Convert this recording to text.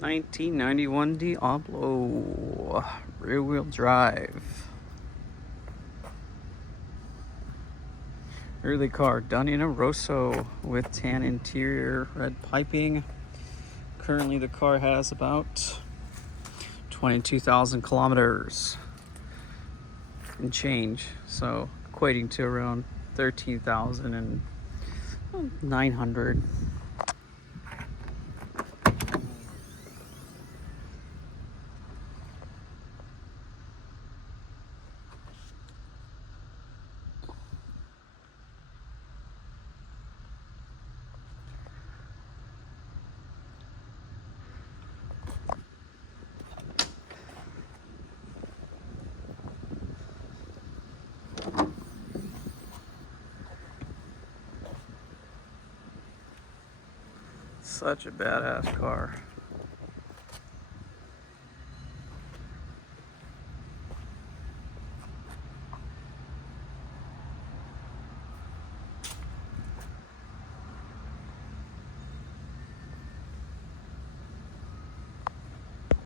1991 Diablo, rear wheel drive. Early car done in a Rosso with tan interior, red piping. Currently the car has about 22,000 kilometers and change, so equating to around 13,900. Such a badass car.